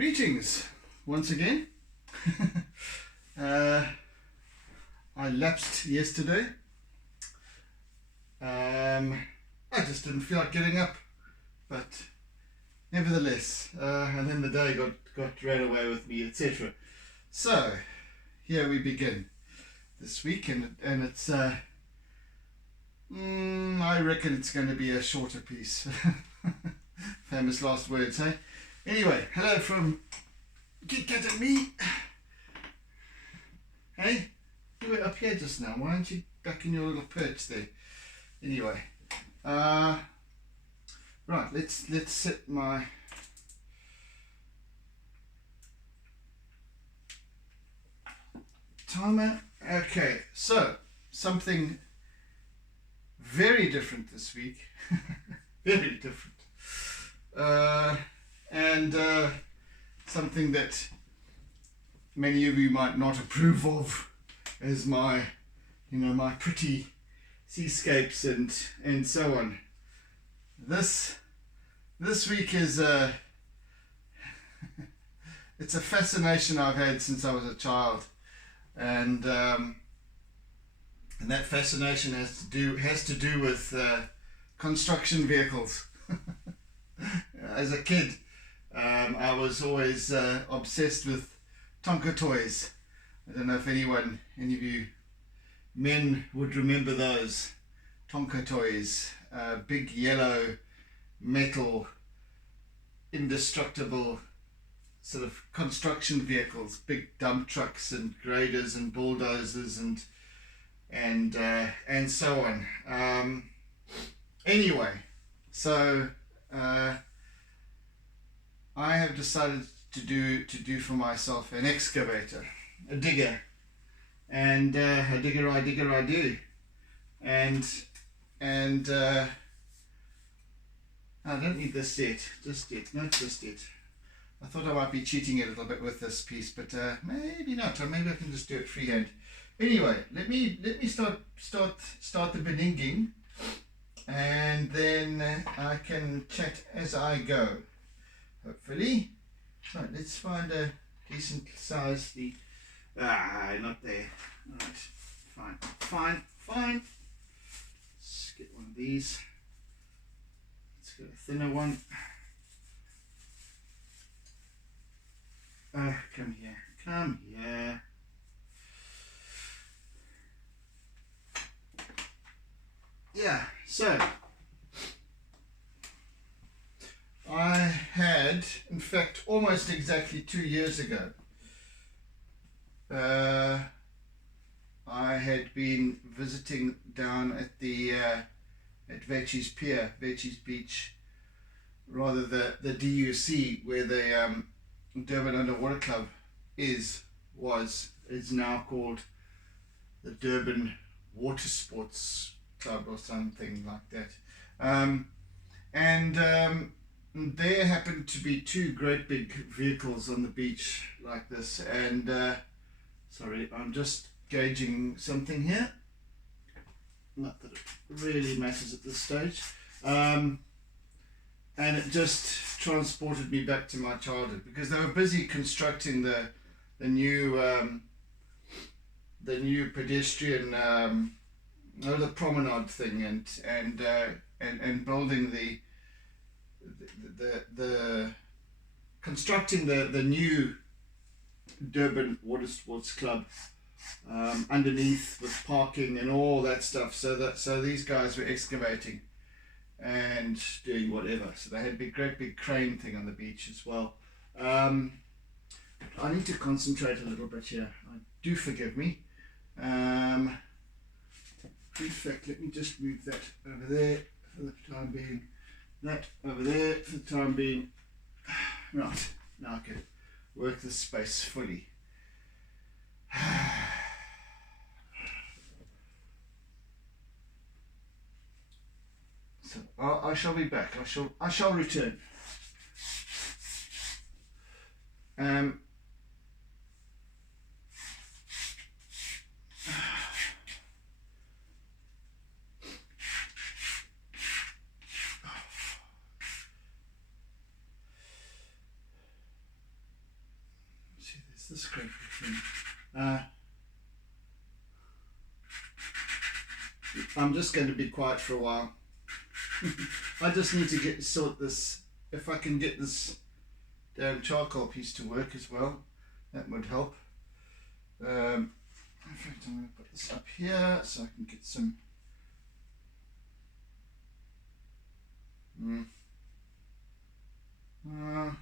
Greetings once again. I lapsed yesterday. I just didn't feel like getting up, but nevertheless, and then the day got ran away with me, etc. So here we begin this week, and it's I reckon it's going to be a shorter piece. Famous last words, hey? Anyway, hello from Get at Me. Hey, you were up here just now. Why aren't you back in your little perch there? Anyway, right. Let's set my timer. Okay, so something very different this week. Very different. And something that many of you might not approve of as my pretty seascapes and so on. This week is it's a fascination I've had since I was a child, and that fascination has to do with construction vehicles. As a kid, I was always obsessed with Tonka Toys. I don't know if any of you men would remember those Tonka Toys. Big yellow metal indestructible sort of construction vehicles, big dump trucks and graders and bulldozers and so on. Anyway, so I have decided to do for myself an excavator, a digger, and a digger I do, and I don't need this yet, not just yet. I thought I might be cheating a little bit with this piece, but maybe not, or maybe I can just do it freehand. Anyway, let me start the beninging, and then I can chat as I go, hopefully. Right, let's find a decent size. Not there. Right, fine. Let's get one of these. Let's get a thinner one. Come here. Yeah, so I had, in fact, almost exactly 2 years ago, I had been visiting down at the at Vechi's Pier, Vechi's Beach, rather the DUC, where the Durban Underwater Club is now called the Durban Water Sports Club or something like that. There happened to be two great big vehicles on the beach like this, and sorry, I'm just gauging something here, not that it really matters at this stage, and it just transported me back to my childhood, because they were busy constructing the new pedestrian the promenade thing, and building the constructing the new Durban Water Sports Club underneath, with parking and all that stuff. So these guys were excavating and doing whatever. So they had a great big crane thing on the beach as well. I need to concentrate a little bit here. Do forgive me. In fact, let me just move that over there for the time being. That over there for the time being. Right, now I can work this space fully. So I shall be back. I shall return. this great thing? I'm just going to be quiet for a while. I just need to sort this. If I can get this damn charcoal piece to work as well, that would help. In fact, I'm going to put this up here so I can get some. Right.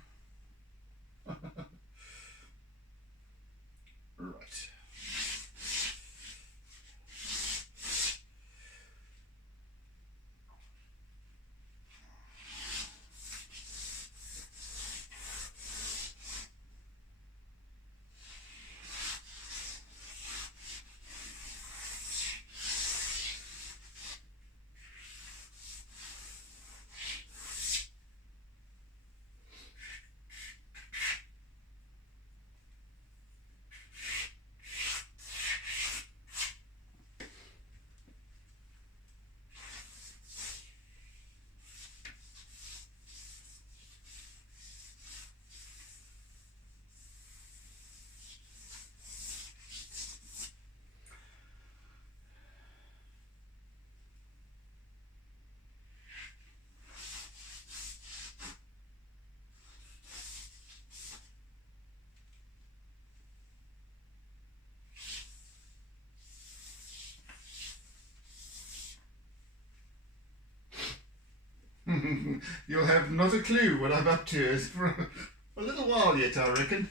You'll have not a clue what I'm up to for a little while yet, I reckon.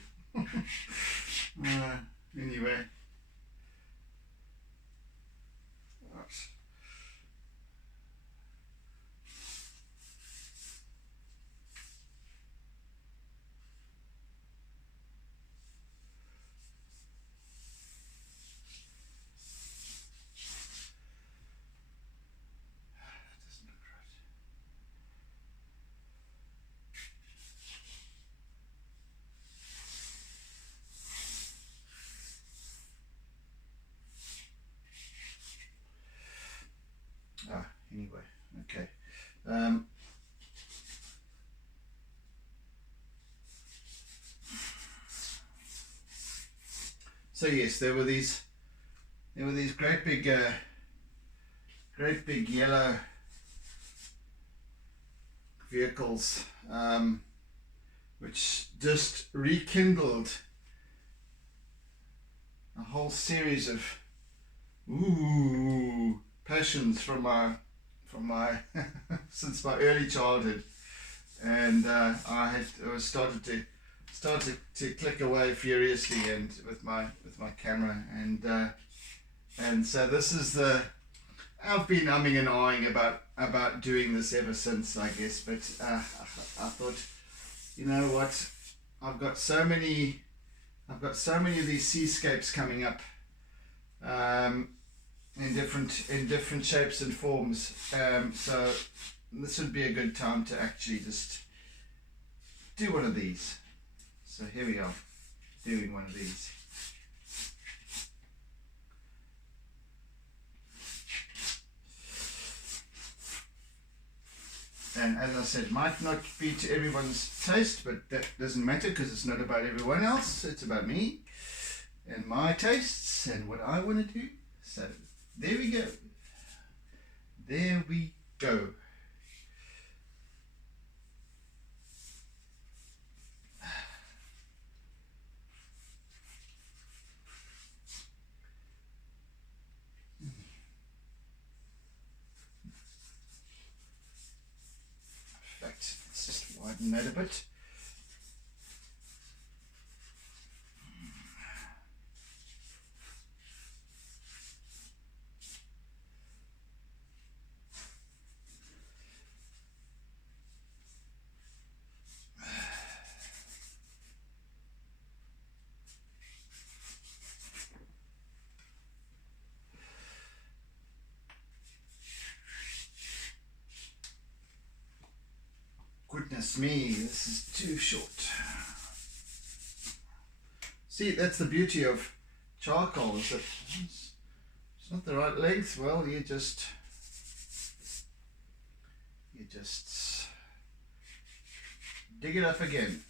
Anyway. Right. Anyway, okay. So yes, there were these great big yellow vehicles, which just rekindled a whole series of passions from my since my early childhood, and I was started to click away furiously and with my camera, and so this is I've been umming and ahhing about doing this ever since, I guess, but I thought, you know what, I've got so many of these seascapes coming up, in different shapes and forms, so this would be a good time to actually just do one of these. So here we are, doing one of these. And as I said, might not be to everyone's taste, but that doesn't matter because it's not about everyone else, it's about me and my tastes and what I want to do. So there we go. There we go. In fact, let's just widen that a bit. Goodness me, this is too short. See, that's the beauty of charcoal, is that it's not the right length. Well, you just dig it up again.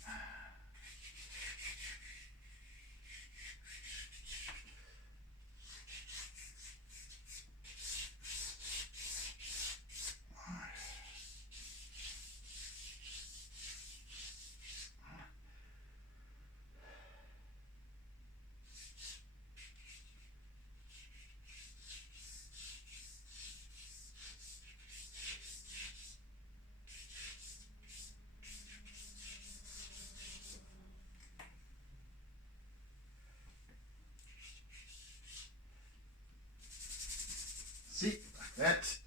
that.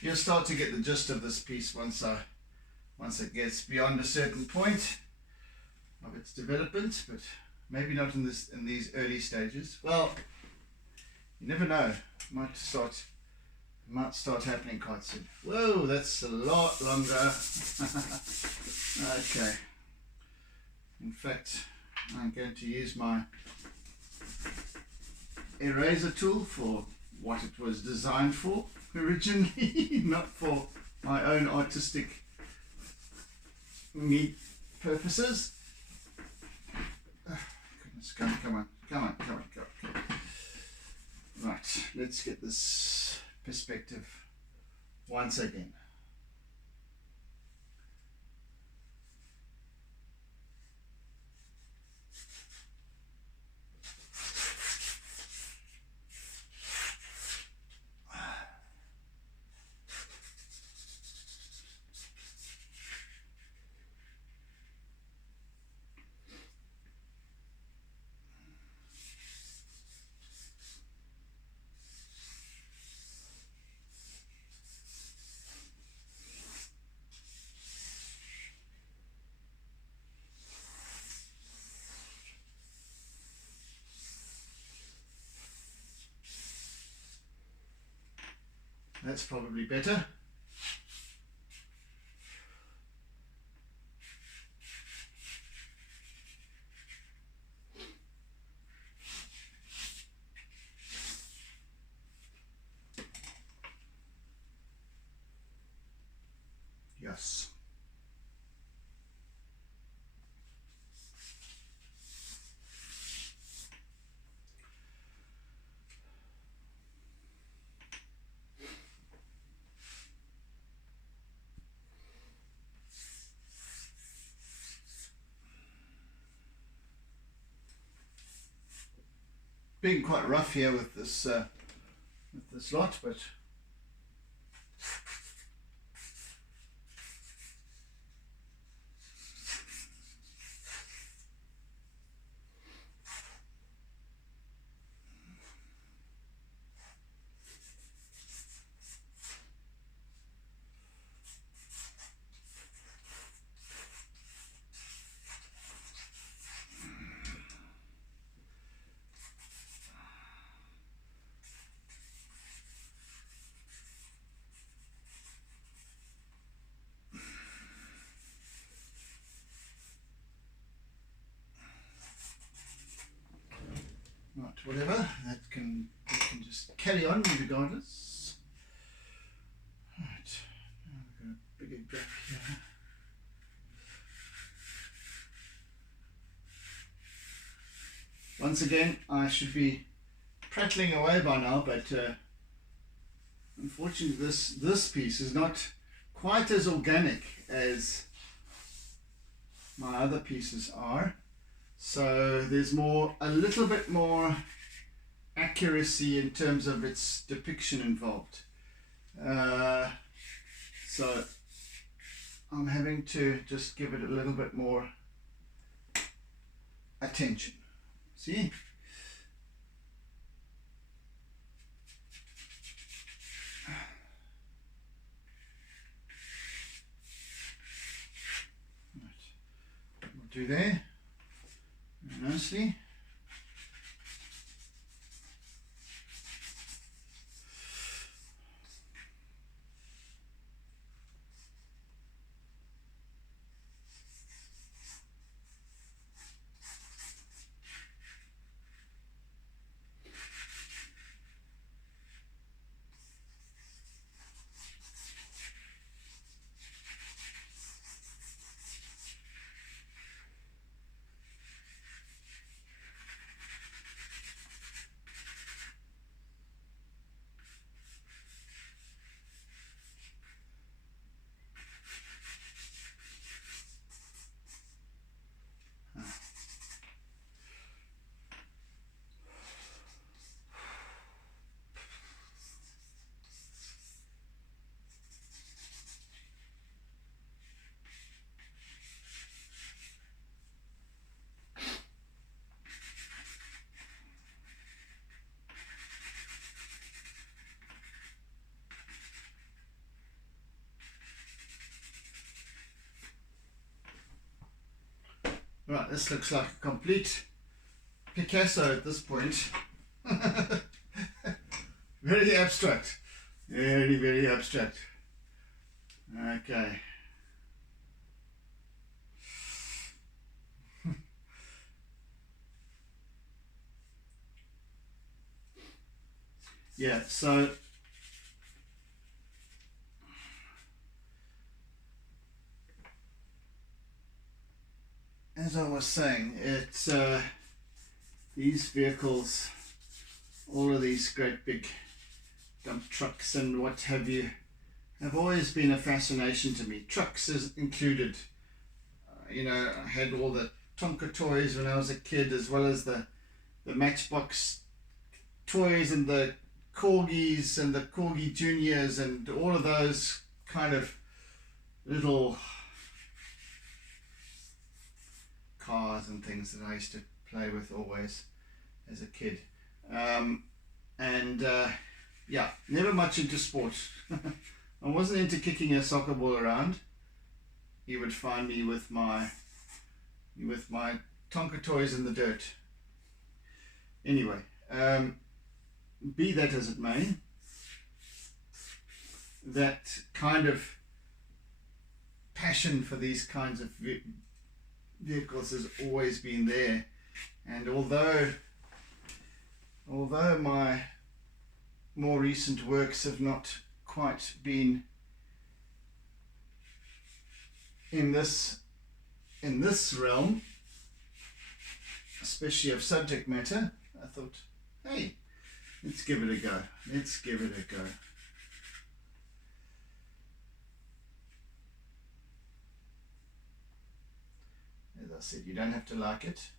You'll start to get the gist of this piece once it gets beyond a certain point of its development, but maybe not in these early stages. Well, you never know. It might start happening quite soon. Whoa, that's a lot longer. Okay. In fact, I'm going to use my eraser tool for what it was designed for originally, not for my own artistic neat purposes. Goodness, come on. Right, let's get this perspective once again. That's probably better. Yes. Being quite rough here with this lot, but right, whatever, that can just carry on regardless. Right, now we've got a bigger gap here. Once again, I should be prattling away by now, but unfortunately this piece is not quite as organic as my other pieces are. So there's a little bit more accuracy in terms of its depiction involved. So I'm having to just give it a little bit more attention. See? Right. We'll do there. Very nicely. Right, this looks like a complete Picasso at this point. Very abstract. Very, very abstract. Okay. Yeah, so as I was saying, it's these vehicles, all of these great big dump trucks and what have you, have always been a fascination to me. Trucks is included. You know, I had all the Tonka toys when I was a kid, as well as the Matchbox toys and the Corgis and the Corgi Juniors and all of those kind of little cars and things that I used to play with always as a kid. Yeah, never much into sport. I wasn't into kicking a soccer ball around. You would find me with my Tonka toys in the dirt. Anyway, be that as it may, that kind of passion for these kinds of vehicles has always been there. And although my more recent works have not quite been in this realm, especially of subject matter, I thought, hey, let's give it a go. Let's give it a go. As I said, you don't have to like it.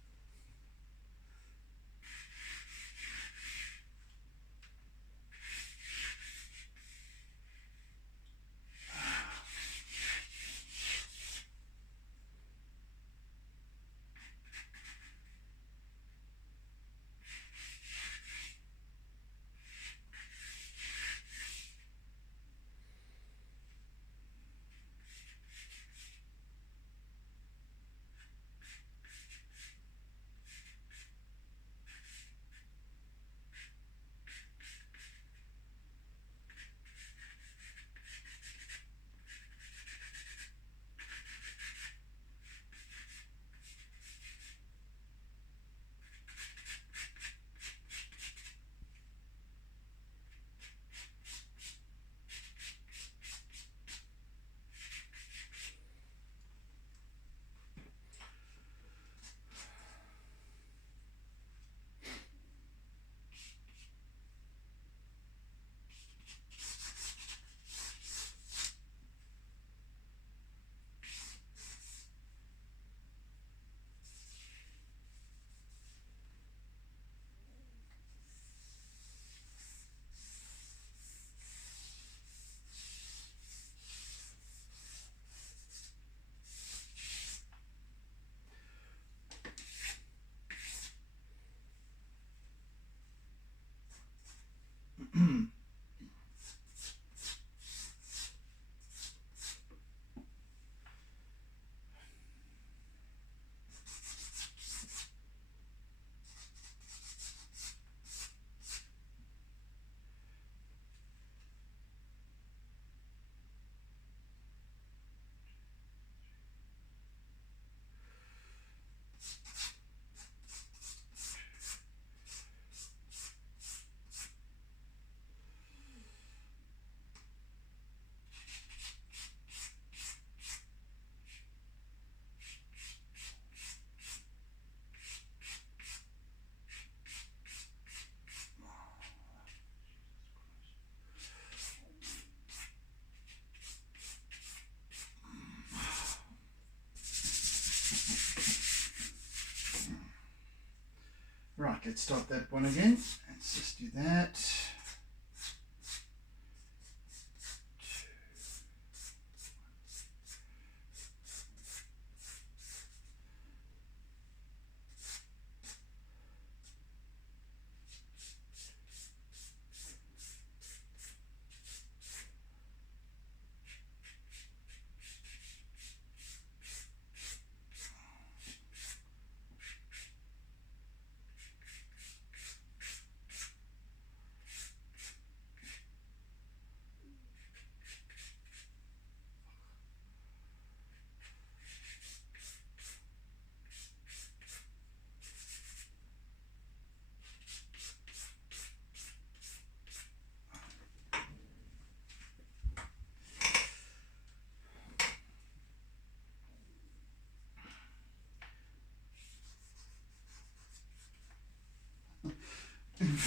Right, let's start that one again. Let's just do that.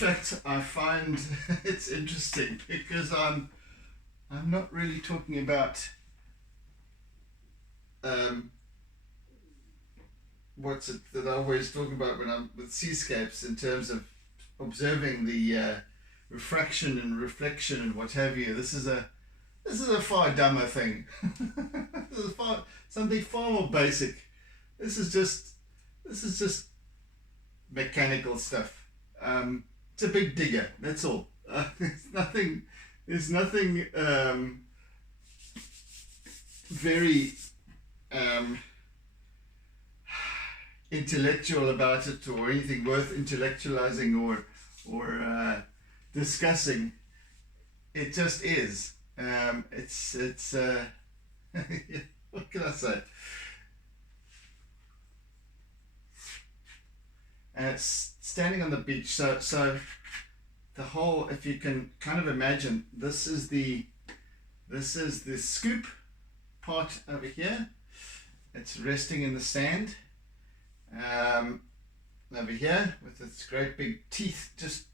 fact, I find it's interesting because I'm not really talking about what's it that I always talk about when I'm with seascapes in terms of observing the refraction and reflection and what have you. This is a far dumber thing. This is something far more basic. This is just mechanical stuff. It's a big digger. That's all. There's nothing very intellectual about it, or anything worth intellectualizing or discussing. It just is. It's what can I say? And it's standing on the beach. So the whole, if you can kind of imagine, this is the scoop part over here. It's resting in the sand. Over here with its great big teeth, just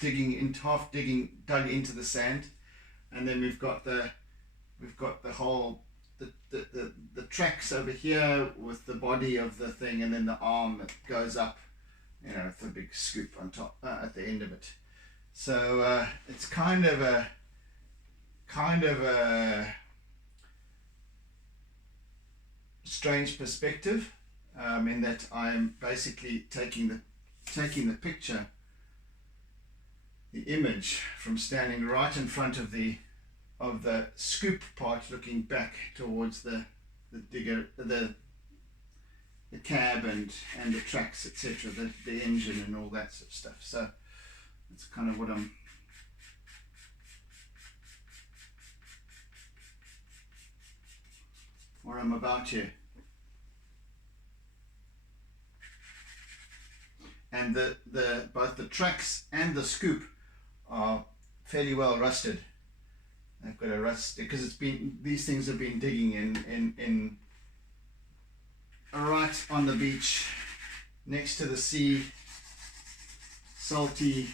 dug into the sand, and then we've got the whole the tracks over here with the body of the thing, and then the arm that goes up, with the big scoop on top at the end of it. So it's kind of a strange perspective, in that I'm basically taking the picture, the image, from standing right in front of the scoop part, looking back towards the digger, the cab and the tracks, etc., the engine and all that sort of stuff. So that's kind of what I'm about here. And both the tracks and the scoop are fairly well rusted. They've got a rust because these things have been digging in right on the beach, next to the sea, salty,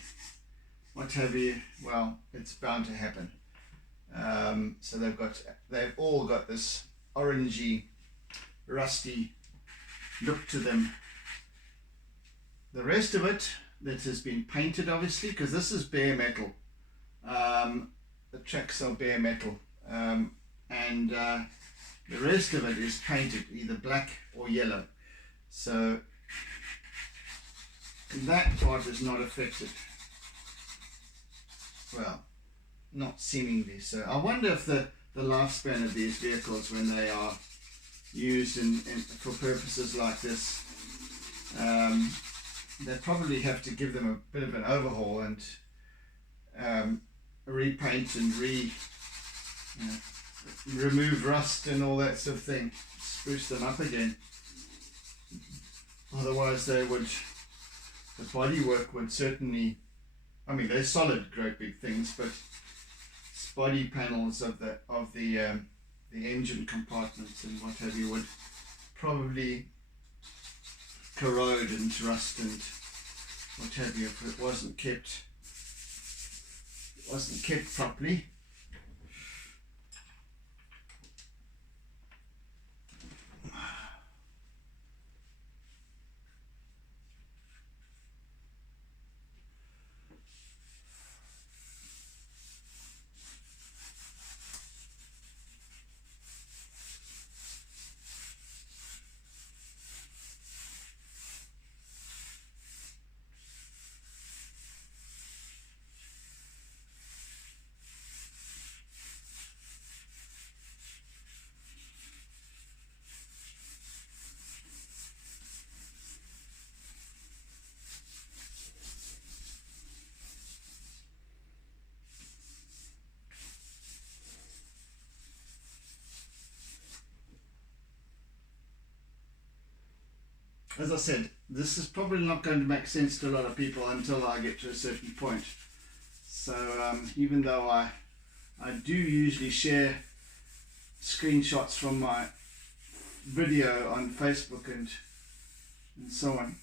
what have you. Well, it's bound to happen. So they've all got this orangey, rusty look to them. The rest of it that has been painted, obviously, because this is bare metal. The tracks are bare metal, and the rest of it is painted either black or yellow. So that part is not affected. Well, not seemingly so. I wonder if the lifespan of these vehicles, when they are used for purposes like this, they probably have to give them a bit of an overhaul and repaint and remove rust and all that sort of thing, spruce them up again. Otherwise the bodywork would certainly, I mean, they're solid, great big things, but body panels of the engine compartments and what have you would probably corrode and rust and what have you if it wasn't kept properly. As I said, this is probably not going to make sense to a lot of people until I get to a certain point. So even though I do usually share screenshots from my video on Facebook and so on,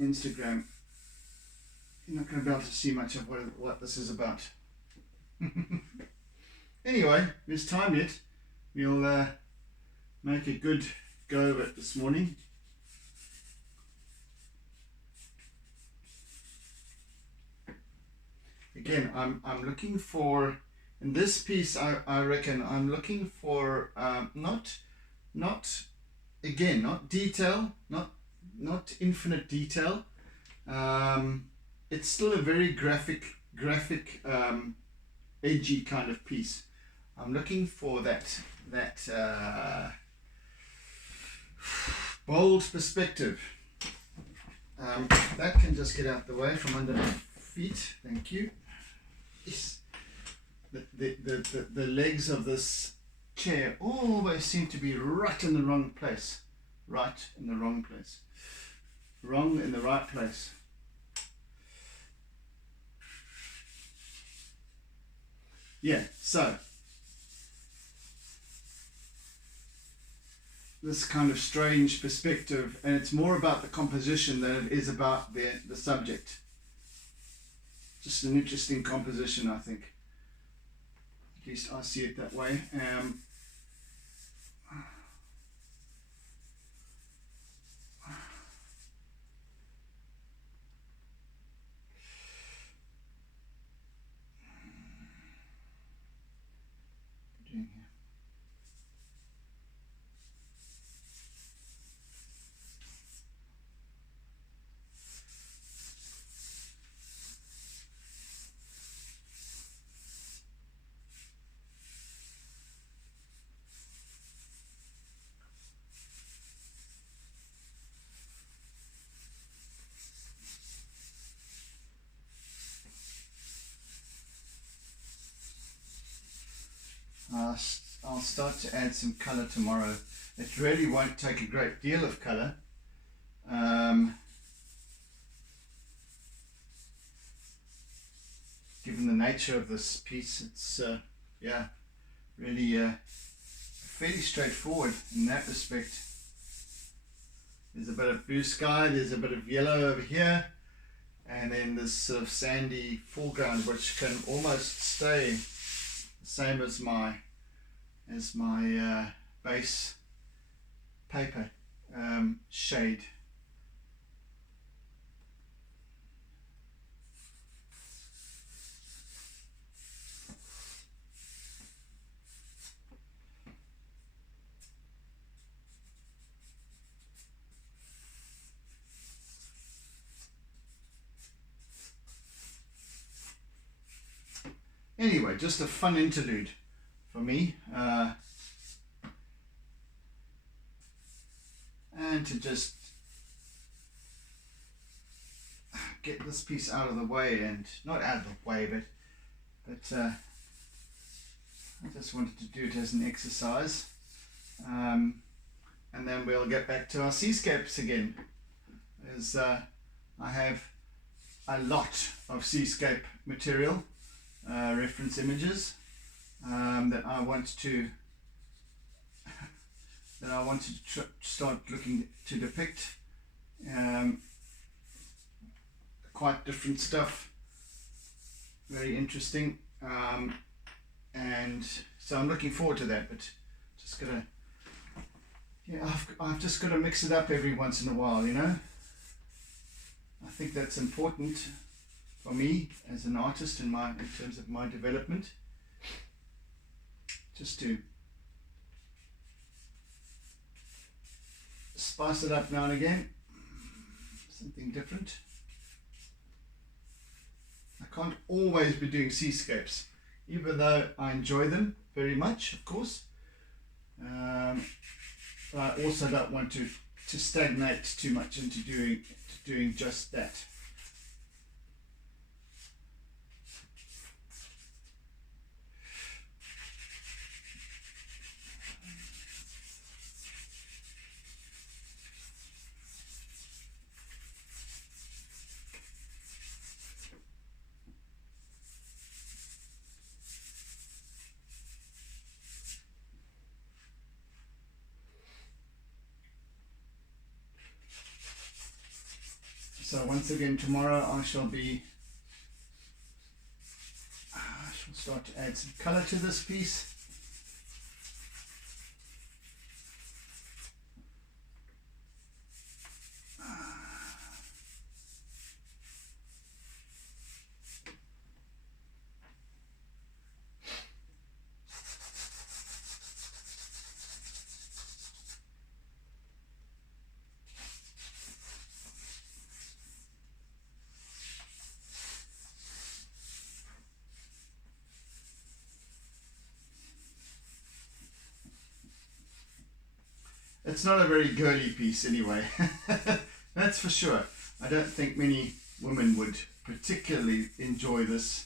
Instagram, you're not going to be able to see much of what this is about. Anyway, there's time yet. We'll make a good go of it this morning. Again, I'm looking for, in this piece, I reckon I'm looking for not detail, not infinite detail. It's still a very graphic, edgy kind of piece. I'm looking for that bold perspective. That can just get out the way from under my feet. Thank you. Yes. The legs of this chair always seem to be right in the wrong place. Right in the wrong place. Wrong in the right place. Yeah, so this kind of strange perspective, and it's more about the composition than it is about the subject. Just an interesting composition, I think. At least I see it that way. I'll start to add some colour tomorrow. It really won't take a great deal of colour. Given the nature of this piece, it's really fairly straightforward in that respect. There's a bit of blue sky, there's a bit of yellow over here, and then this sort of sandy foreground which can almost stay the same as my base paper shade. Anyway, just a fun interlude for me, and to just get this piece out of the way, and not out of the way, but I just wanted to do it as an exercise, and then we'll get back to our seascapes again, as I have a lot of seascape material, reference images that I want to start looking to depict. Quite different stuff, very interesting, and so I'm looking forward to that. But just gotta, I've just got to mix it up every once in a while, you know. I think that's important for me as an artist in terms of my development, just to spice it up now and again, something different. I can't always be doing seascapes, even though I enjoy them very much, of course. But I also don't want to stagnate too much into doing just that. So once again, tomorrow I shall be start to add some color to this piece. It's not a very girly piece anyway, that's for sure. I don't think many women would particularly enjoy this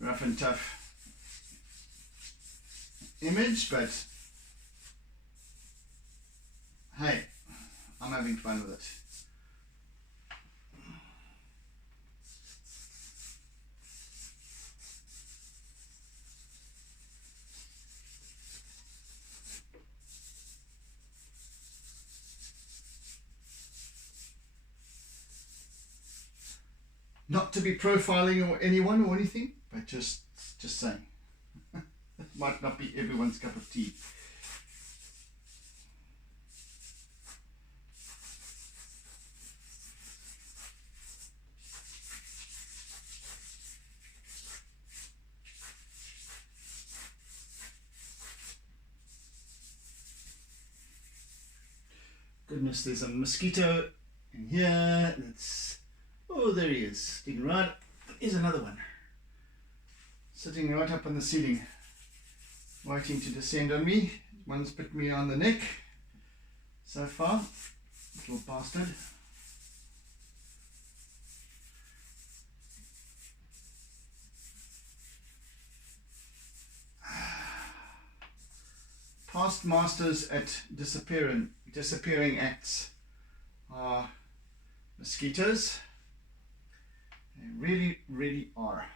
rough and tough image, but hey, I'm having fun with it. Not to be profiling or anyone or anything, but just saying. It might not be everyone's cup of tea. Goodness, there's a mosquito in here. Oh, there he is, sitting right. Here's another one, sitting right up on the ceiling, waiting to descend on me. One's bit me on the neck so far, little bastard. Past masters at disappearing acts are mosquitoes. They really, really are.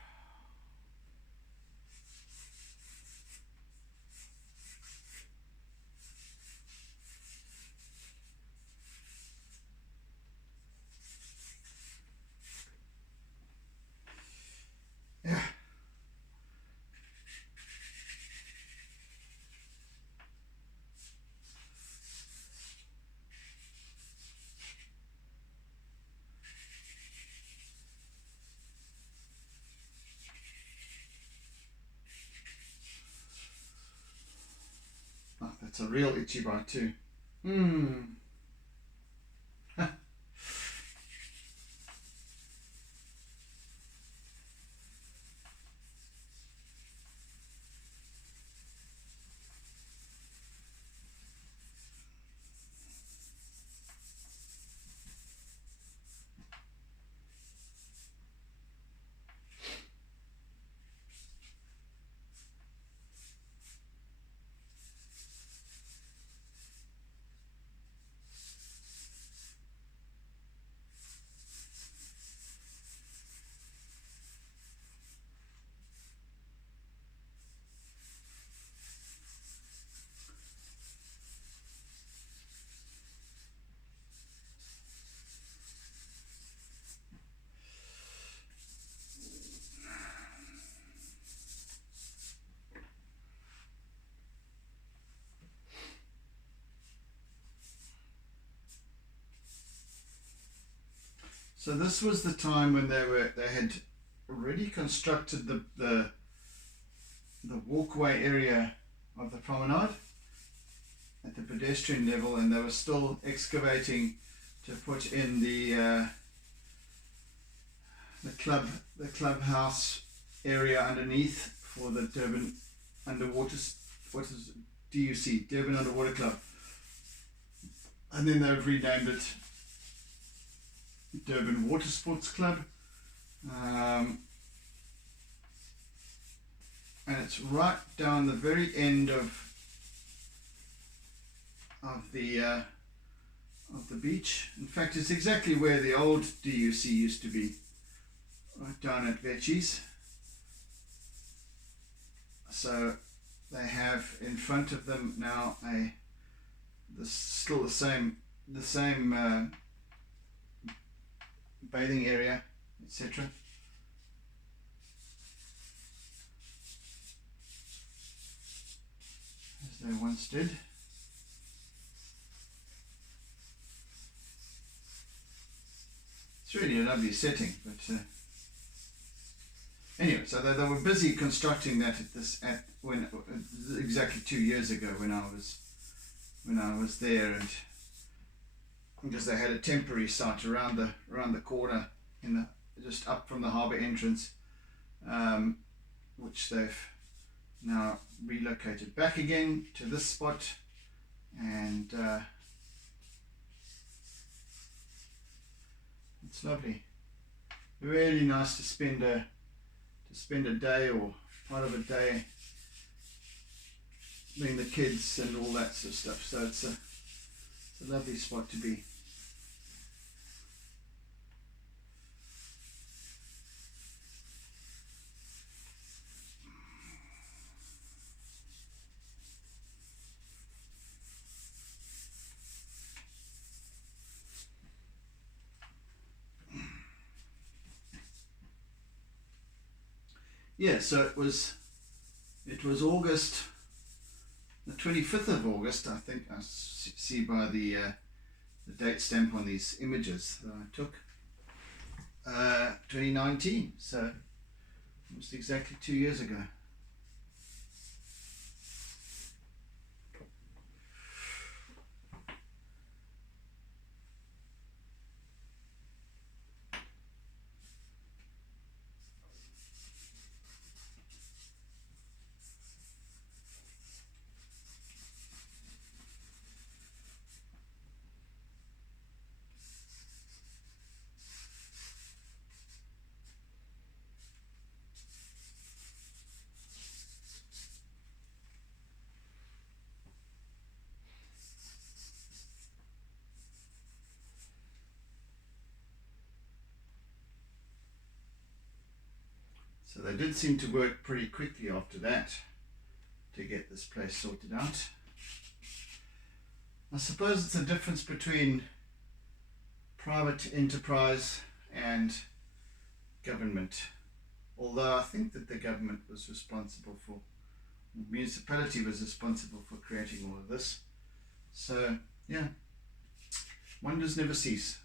Yeah. Oh, that's a real itchy bite too. So this was the time when they had already constructed the walkway area of the promenade at the pedestrian level, and they were still excavating to put in the clubhouse area underneath for the Durban Underwater, what is it? DUC, Durban Underwater Club, and then they've renamed it Durban Water Sports Club, and it's right down the very end of the beach. In fact, it's exactly where the old DUC used to be, right down at Vecchi's. So they have in front of them now still the same bathing area, etc. they once did. It's really a lovely setting, but anyway, so they were busy constructing that exactly 2 years ago when I was there, and because they had a temporary site around the corner just up from the harbour entrance, which they've now relocated back again to this spot, and it's lovely. Really nice to spend a day or part of a day with the kids and all that sort of stuff. So it's a lovely spot to be. Yeah, so it was August, the 25th of August, I think I see by the date stamp on these images that I took, 2019, so almost exactly 2 years ago. So they did seem to work pretty quickly after that to get this place sorted out. I suppose it's a difference between private enterprise and government, although I think that the government was responsible for, municipality was responsible for creating all of this. So yeah, wonders never cease.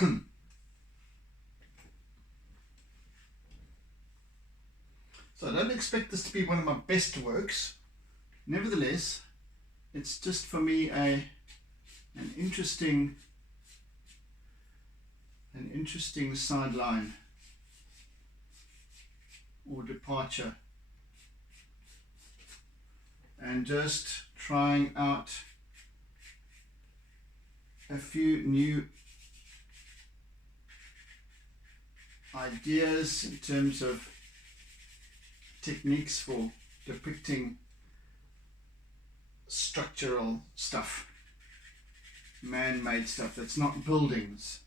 So I don't expect this to be one of my best works. Nevertheless, it's just for me an interesting sideline or departure, and just trying out a few new ideas in terms of techniques for depicting structural stuff, man-made stuff that's not buildings.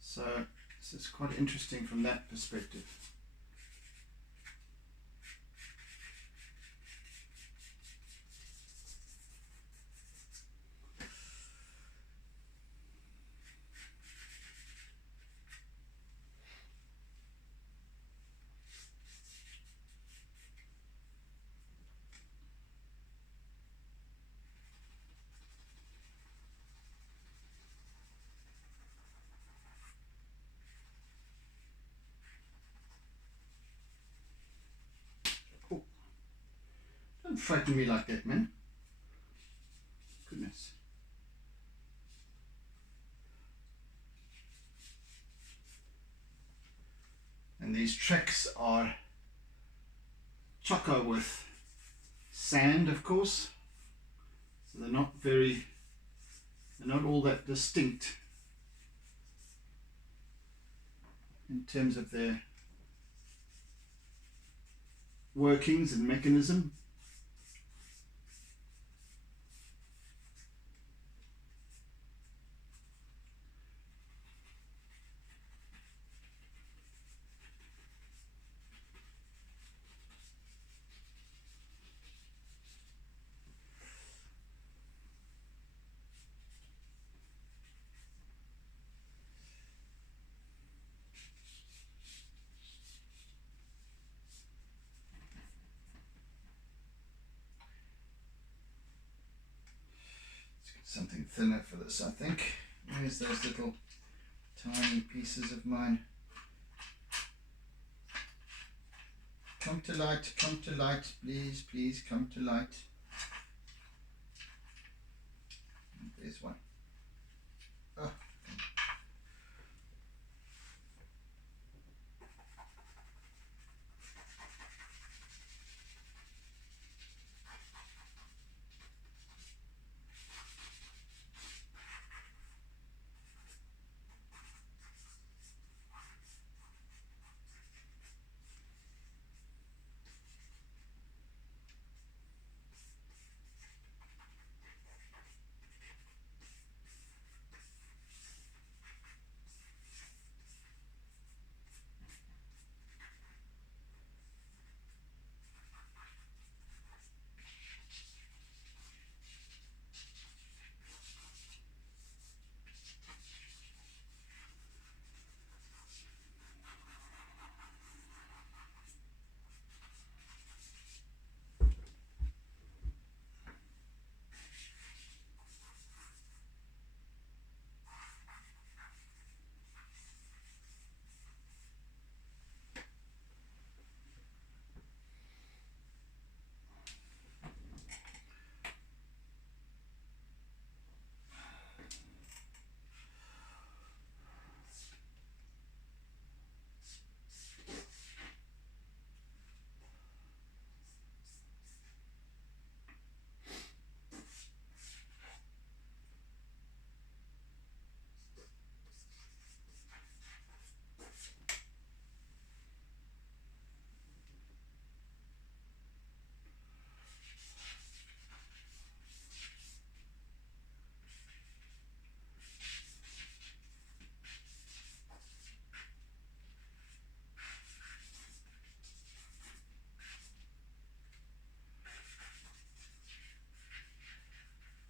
So this is quite interesting from that perspective. Don't frighten me like that, man. Goodness. And these tracks are chocker with sand, of course. So they're not all that distinct in terms of their workings and mechanism. Something thinner for this, I think. Where's those little tiny pieces of mine? Come to light, please, please come to light. There's one. Oh.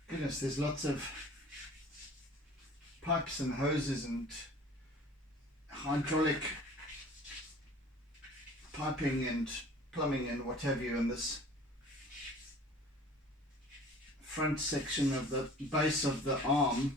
Goodness, there's lots of pipes and hoses and hydraulic piping and plumbing and what have you in this front section of the base of the arm.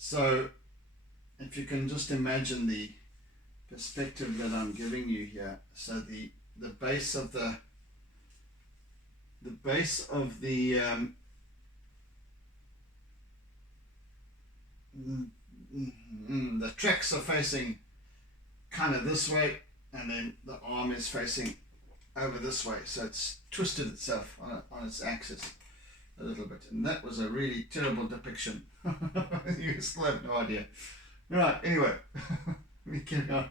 So if you can just imagine the perspective that I'm giving you here. So the base of the the tracks are facing kind of this way, and then the arm is facing over this way, so it's twisted itself on its axis a little bit, and that was a really terrible depiction. You still have no idea. Right, anyway, we can go.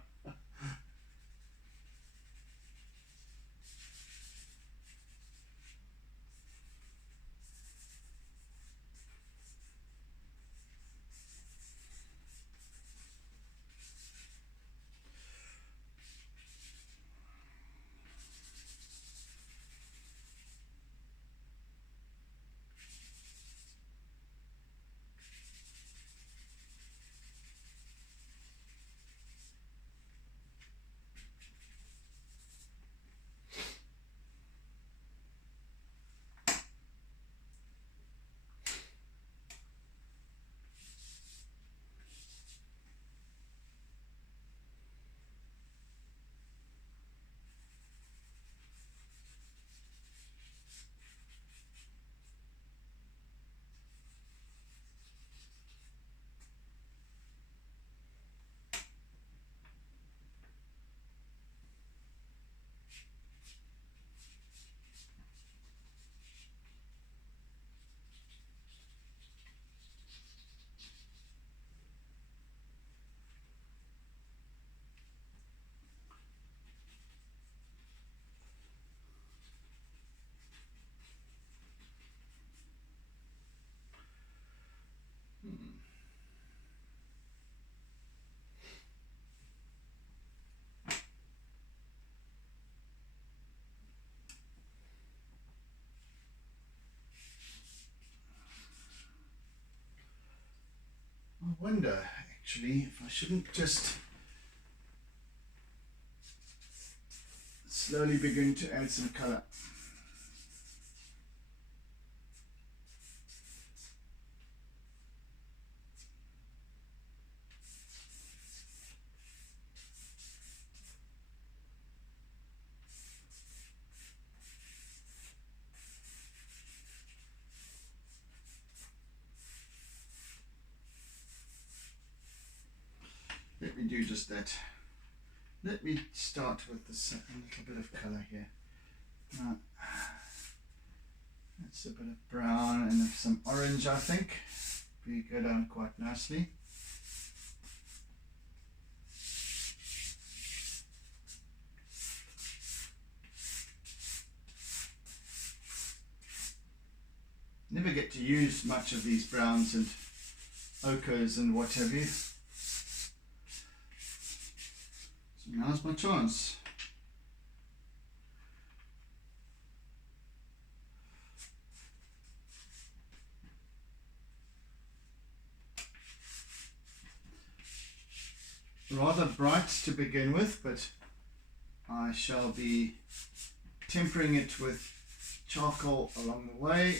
I wonder actually if I shouldn't just slowly begin to add some color. Let me do just that. Let me start with this, a little bit of color here. That's a bit of brown and some orange, I think. We go down quite nicely. Never get to use much of these browns and ochres and what have you. So now's my chance. Rather bright to begin with, but I shall be tempering it with charcoal along the way.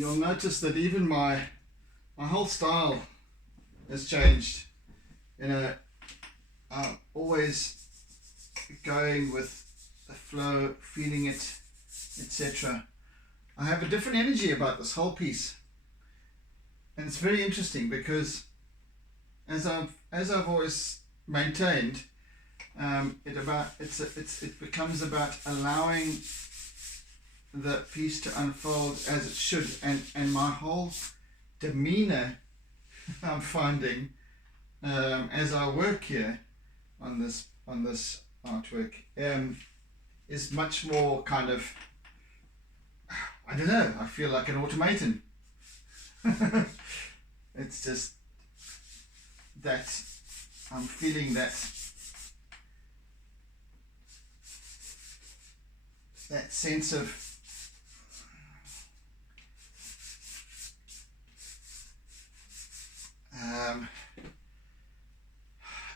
you'll notice that even my whole style has changed. You know, I'm always going with the flow, feeling it, etc. I have a different energy about this whole piece, and it's very interesting because as I've always maintained, it becomes about allowing the piece to unfold as it should, and my whole demeanor I'm finding as I work here on this artwork is much more kind of, I don't know, I feel like an automaton. It's just that I'm feeling that sense of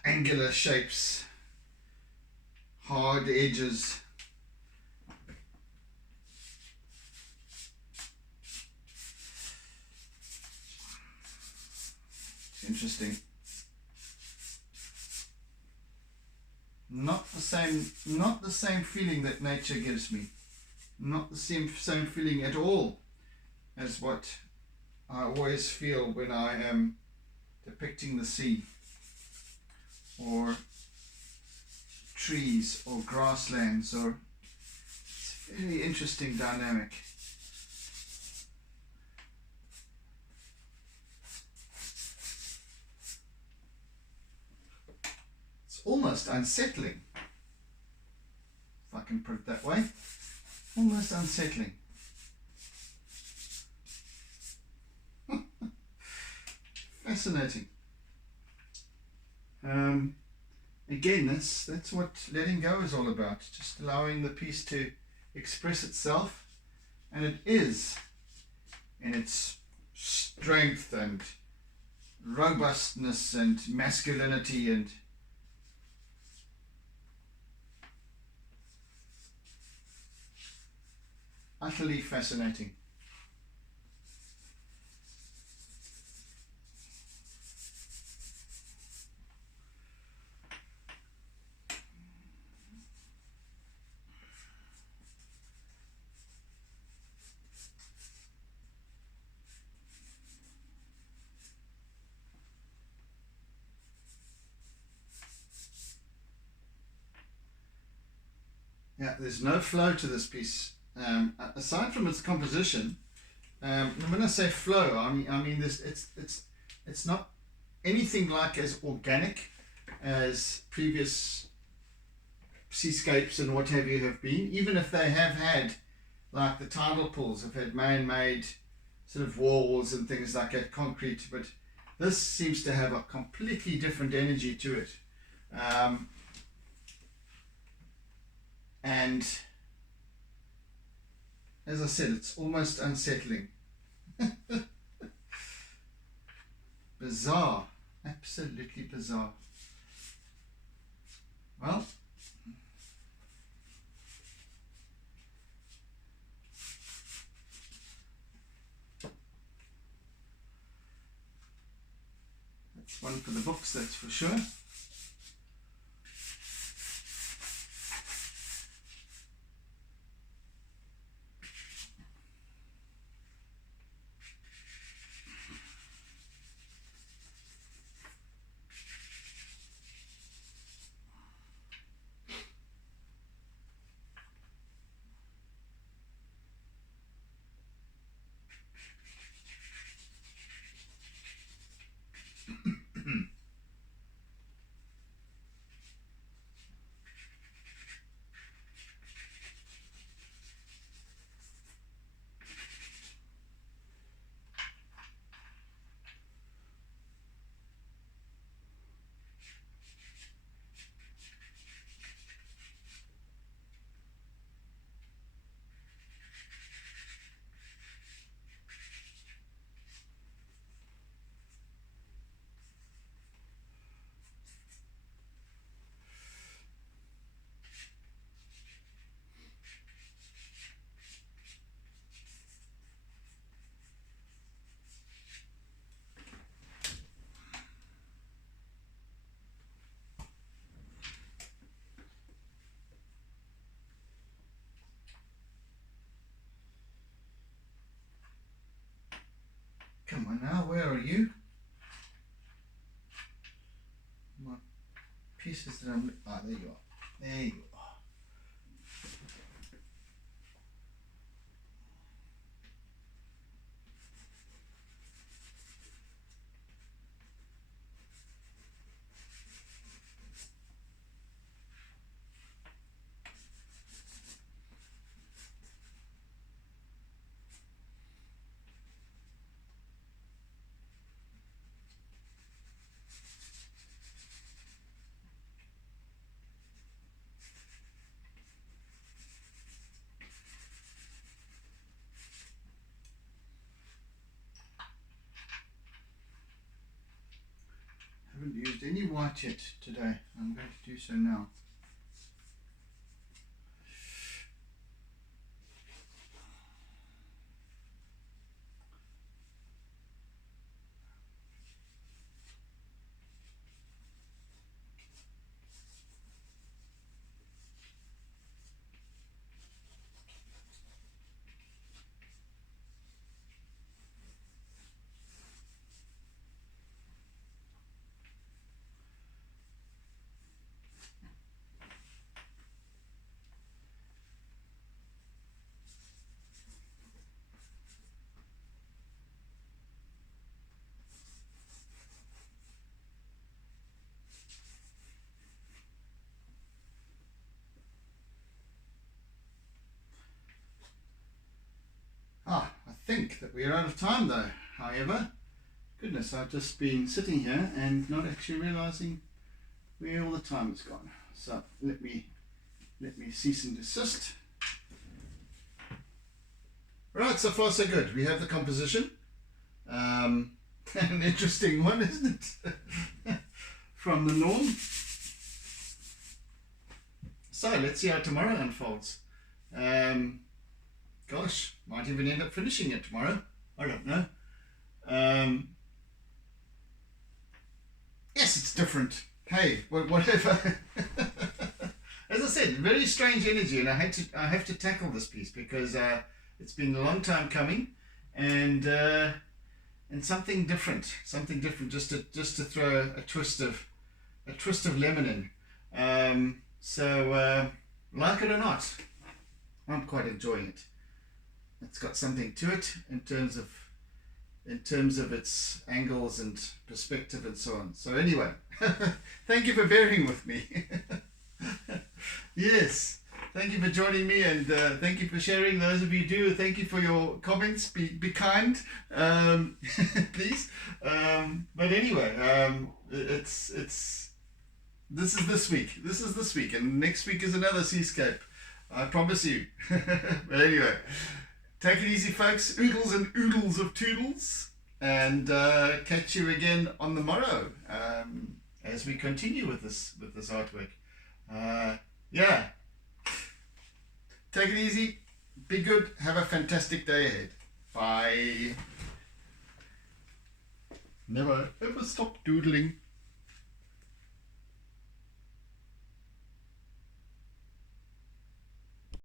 angular shapes, hard edges. It's interesting. Not the same feeling that nature gives me. Not the same feeling at all as what I always feel when I am depicting the sea, or trees, or grasslands, or it's a very interesting dynamic. It's almost unsettling, if I can put it that way. Almost unsettling. Fascinating. Again, that's what letting go is all about. Just allowing the piece to express itself, and it is in its strength and robustness and masculinity, and utterly fascinating. Yeah, there's no flow to this piece. Aside from its composition, when I say flow, I mean this. It's not anything like as organic as previous seascapes and what have you have been. Even if they have had, like the tidal pools, have had man-made sort of walls and things like that, concrete. But this seems to have a completely different energy to it. And as I said, it's almost unsettling. Bizarre. Absolutely bizarre. Well, that's one for the books, that's for sure. Come on now, where are you? My pieces that I'm... Ah, there you are. There you are. Haven't used any white yet today. I'm going to do so now. I think that we are out of time though, however. Goodness, I've just been sitting here and not actually realizing where all the time has gone. So let me cease and desist. Right, so far so good. We have the composition. An interesting one, isn't it? From the norm. So let's see how tomorrow unfolds. Gosh, might even end up finishing it tomorrow. I don't know. Yes, it's different. Hey, whatever. As I said, very strange energy, and I have to tackle this piece because it's been a long time coming, and something different, just to throw a twist of lemon in. So like it or not, I'm quite enjoying it. It's got something to it in terms of its angles and perspective and so on. So anyway, thank you for bearing with me. Yes, thank you for joining me, and thank you for sharing. Those of you who do, thank you for your comments. Be kind, please. But anyway, this is this week, and next week is another seascape. I promise you. But anyway. Take it easy, folks. Oodles and oodles of toodles. And catch you again on the morrow as we continue with this artwork. Yeah. Take it easy. Be good. Have a fantastic day ahead. Bye. Never ever stop doodling.